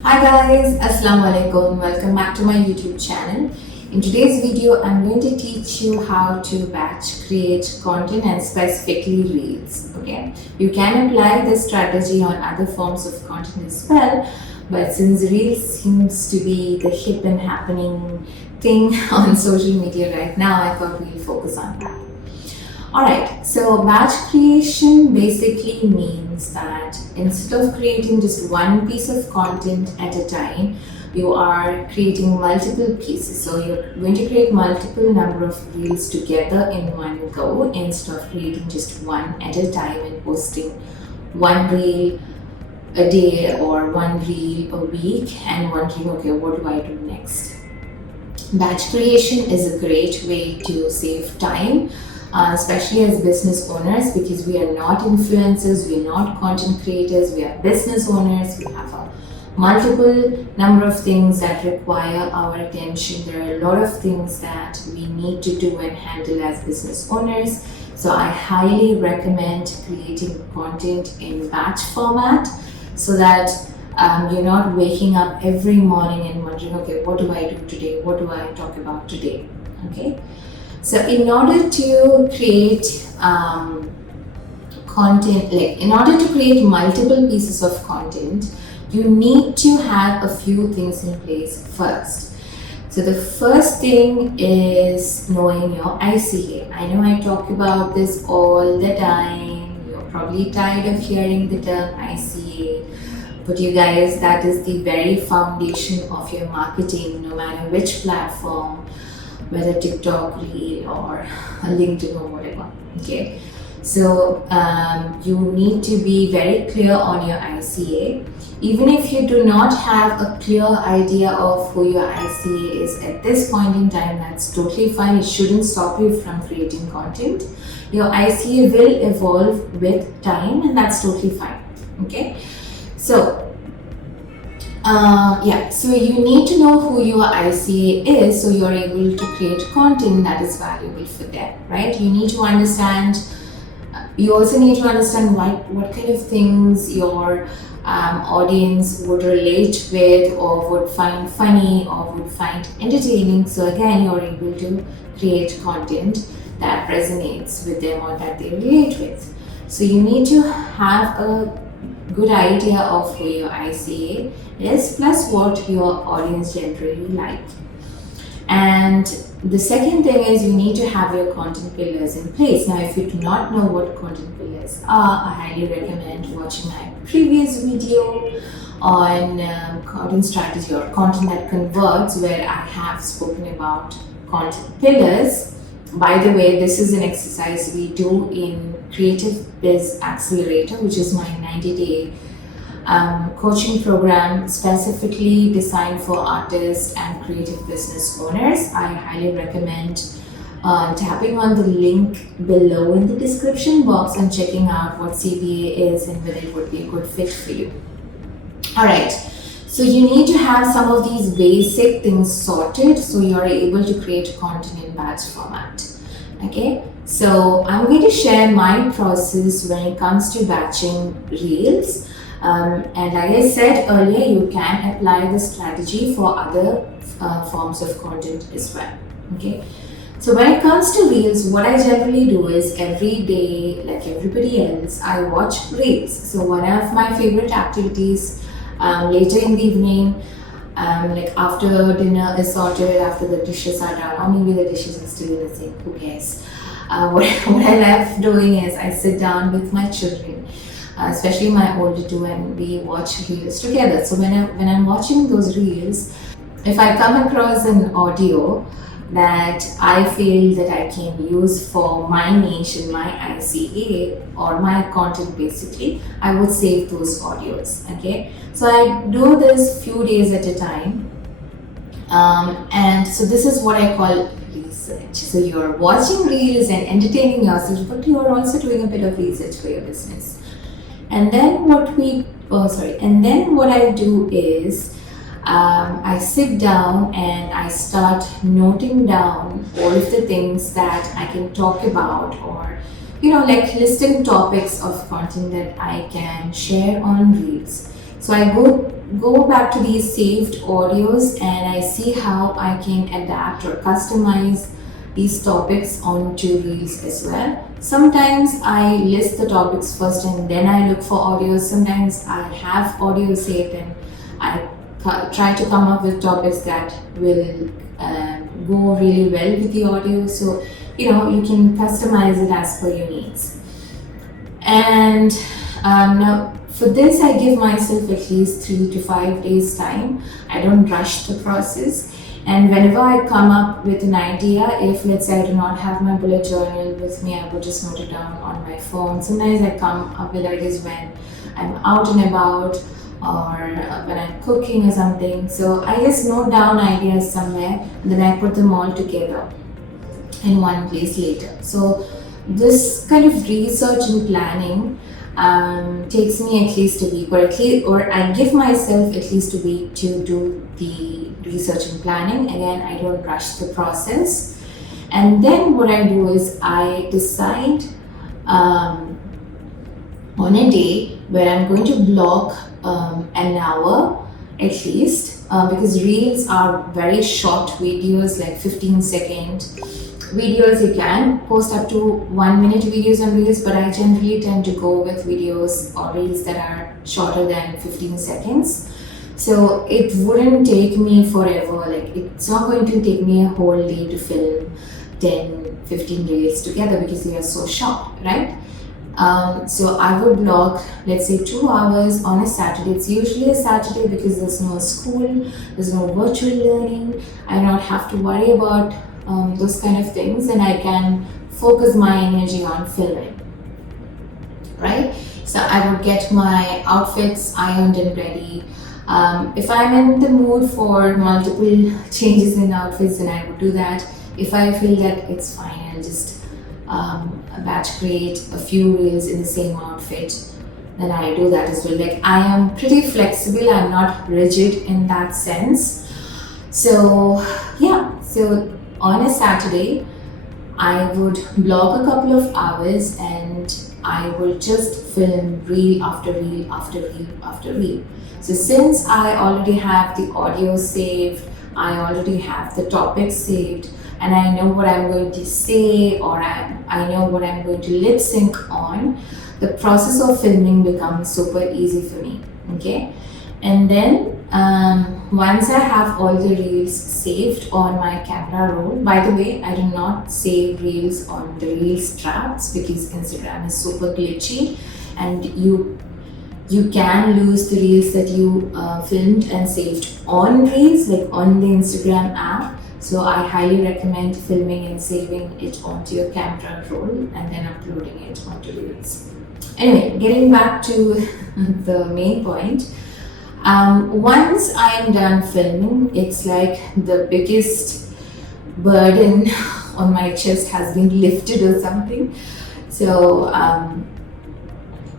Hi guys, Assalamu alaikum. Welcome back to my YouTube channel. In today's video, I'm going to teach you how to batch create content and specifically reels. Okay, you can apply this strategy on other forms of content as well, but since reels seems to be the hip and happening thing on social media right now, I thought we'll focus on that. Alright, so batch creation basically means that instead of creating just one piece of content at a time, you are creating multiple pieces. So you're going to create multiple number of reels together in one go instead of creating just one at a time and posting one reel a day or one reel a week and wondering, okay, what do I do next? Batch creation is a great way to save time. Especially as business owners, because we are not influencers, we are not content creators, we are business owners, we have a multiple number of things that require our attention. There are a lot of things that we need to do and handle as business owners. So I highly recommend creating content in batch format so that you're not waking up every morning and wondering, okay, what do I do today? What do I talk about today? Okay. So in order to create content, in order to create multiple pieces of content, you need to have a few things in place first. So the first thing is knowing your ICA. I know I talk about this all the time. You're probably tired of hearing the term ICA. But you guys, that is the very foundation of your marketing, no matter which platform, whether TikTok, Reel or LinkedIn or whatever. Okay, so you need to be very clear on your ICA. Even if you do not have a clear idea of who your ICA is at this point in time, that's totally fine. It shouldn't stop you from creating content. Your ICA will evolve with time, and that's totally fine. Okay, so so you need to know who your ICA is so you're able to create content that is valuable for them, right? You need to understand, you also need to understand what kind of things your audience would relate with or would find funny or would find entertaining. So again, you're able to create content that resonates with them or that they relate with. So you need to have a good idea of who your ICA is plus what your audience generally like. And the second thing is you need to have your content pillars in place. Now, if you do not know what content pillars are, I highly recommend watching my previous video on content strategy or content that converts, where I have spoken about content pillars. By the way, this is an exercise we do in Creative Biz Accelerator, which is my 90-day coaching program specifically designed for artists and creative business owners. I highly recommend tapping on the link below in the description box and checking out what CBA is and whether it would be a good fit for you. Alright, so you need to have some of these basic things sorted so you're able to create content in batch format. Okay, so I'm going to share my process when it comes to batching reels. And like I said earlier, you can apply the strategy for other forms of content as well. Okay, so when it comes to reels, what I generally do is every day, like everybody else, I watch reels. So one of my favorite activities later in the evening, like after dinner is sorted, after the dishes are done, or maybe the dishes are still in the sink, who cares? What I love doing is I sit down with my children, especially my older two, and we watch reels together. So when I'm watching those reels, if I come across an audio that I feel that I can use for my niche and my ICA or my content basically, I would save those audios. Okay, so I do this few days at a time, and so this is what I call research. So you're watching reels and entertaining yourself, but you're also doing a bit of research for your business. And then what I do is I sit down and I start noting down all of the things that I can talk about, or like listing topics of content that I can share on reels. So I go go back to these saved audios and I see how I can adapt or customize these topics onto reels as well. Sometimes I list the topics first and then I look for audios. Sometimes I have audio saved and I try to come up with topics that will go really well with the audio. So, you can customize it as per your needs. And now for this, I give myself at least 3 to 5 days time. I don't rush the process. And whenever I come up with an idea, if let's say I do not have my bullet journal with me, I would just note it down on my phone. Sometimes I come up with ideas when I'm out and about or when I'm cooking or something. So I just note down ideas somewhere and then I put them all together in one place later. So this kind of research and planning takes me at least a week, or I give myself at least a week to do the research and planning. Again, I don't rush the process. And then what I do is I decide on a day where I'm going to block an hour at least, because reels are very short videos, like 15-second videos. You can post up to 1 minute videos on reels, but I generally tend to go with videos or reels that are shorter than 15 seconds. So it wouldn't take me forever, like it's not going to take me a whole day to film 10-15 reels together because they are so short, right? So I would block, let's say, 2 hours on a Saturday. It's usually a Saturday because there's no school, there's no virtual learning. I don't have to worry about those kind of things, and I can focus my energy on filming, right? So I would get my outfits ironed and ready. If I'm in the mood for multiple changes in outfits, then I would do that. If I feel that it's fine, I'll just batch create a few reels in the same outfit, then I do that as well. Like, I am pretty flexible, I'm not rigid in that sense. So yeah, so on a Saturday, I would block a couple of hours and I will just film reel after reel after reel after reel. So since I already have the audio saved, I already have the topics saved, and I know what I'm going to say, or I know what I'm going to lip sync on, the process of filming becomes super easy for me, okay? And then once I have all the reels saved on my camera roll, by the way, I do not save reels on the reels traps because Instagram is super glitchy and you can lose the reels that you filmed and saved on reels, like on the Instagram app. So I highly recommend filming and saving it onto your camera roll and then uploading it onto reels. Anyway, getting back to the main point. Once I'm done filming, it's like the biggest burden on my chest has been lifted or something. So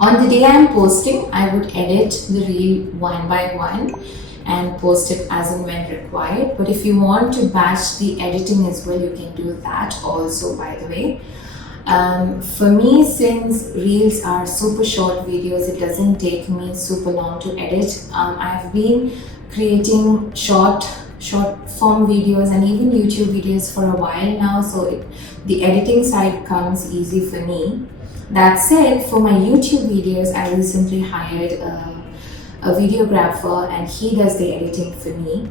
on the day I'm posting, I would edit the reel one by one and post it as and when required. But if you want to batch the editing as well, you can do that also, by the way. For me, since reels are super short videos, it doesn't take me super long to edit. I've been creating short form videos and even YouTube videos for a while now, so the editing side comes easy for me. That said, for my YouTube videos, I recently hired a videographer and he does the editing for me.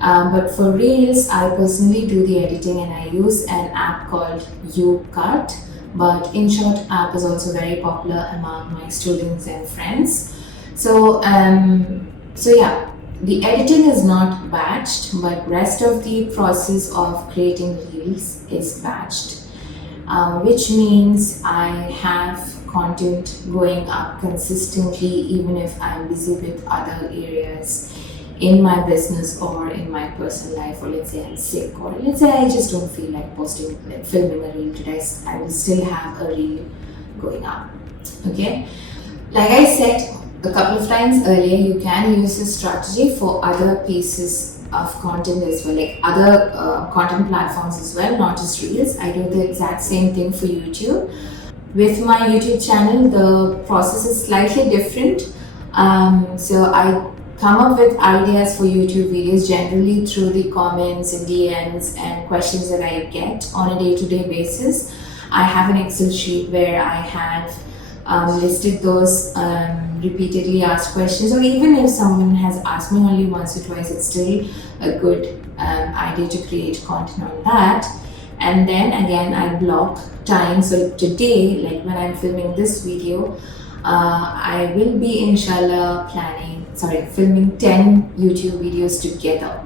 But for reels, I personally do the editing and I use an app called YouCut. But InShot app is also very popular among my students and friends. So yeah, the editing is not batched, but rest of the process of creating reels is batched, which means I have content going up consistently even if I'm busy with other areas in my business or in my personal life, or let's say I'm sick, or let's say I just don't feel like posting, like filming a reel today, I will still have a reel going up, okay? Like I said a couple of times earlier, you can use this strategy for other pieces of content as well, like other content platforms as well, not just reels. I do the exact same thing for YouTube. With my YouTube channel, the process is slightly different. So I come up with ideas for YouTube videos generally through the comments and DMs and questions that I get on a day-to-day basis. I have an Excel sheet where I have listed those repeatedly asked questions, or even if someone has asked me only once or twice, it's still a good idea to create content on that. And then again, I block time. So today, like when I'm filming this video, I will be inshallah filming 10 YouTube videos together.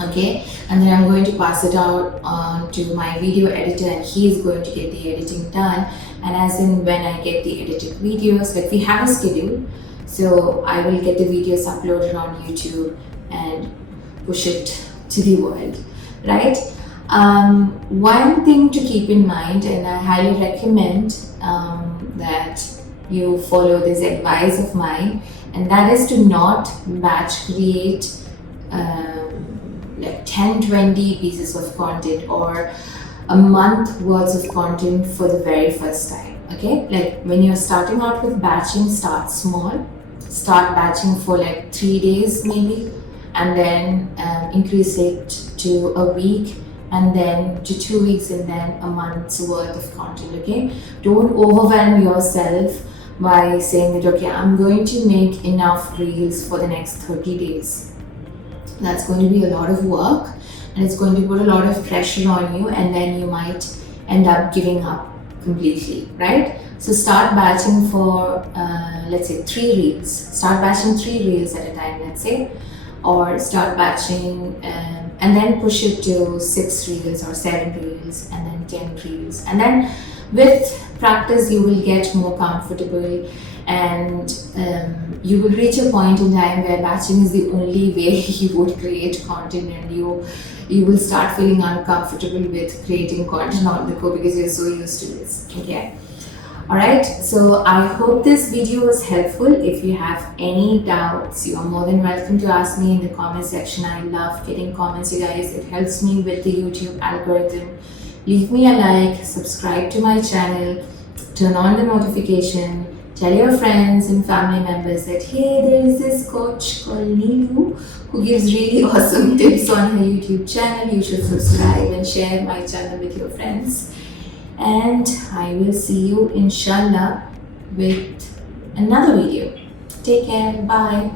Okay, and then I'm going to pass it out to my video editor, and he is going to get the editing done. And as in when I get the edited videos, like we have a schedule, so I will get the videos uploaded on YouTube and push it to the world, right? One thing to keep in mind, and I highly recommend that you follow this advice of mine, and that is to not batch create like 10-20 pieces of content or a month worth of content for the very first time. Okay, like when you're starting out with batching, start small, start batching for like 3 days maybe, and then increase it to a week, and then to 2 weeks, and then a month's worth of content. Okay, don't overwhelm yourself by saying that, okay, I'm going to make enough reels for the next 30 days. That's going to be a lot of work, and it's going to put a lot of pressure on you, and then you might end up giving up completely, right? So start batching for let's say 3 reels. Start batching 3 reels at a time, let's say, or start batching and then push it to 6 reels or 7 reels, and then 10 reels, and then with practice you will get more comfortable, and you will reach a point in time where batching is the only way you would create content, and you will start feeling uncomfortable with creating content on the go because you're so used to this. Okay, all right, so I hope this video was helpful. If you have any doubts, you are more than welcome to ask me in the comment section. I love getting comments, you guys. It helps me with the YouTube algorithm. Leave me a like, subscribe to my channel, turn on the notification. Tell your friends and family members that, hey, there is this coach called Neelu who gives really awesome tips on her YouTube channel. You should subscribe and share my channel with your friends. And I will see you, inshallah, with another video. Take care. Bye.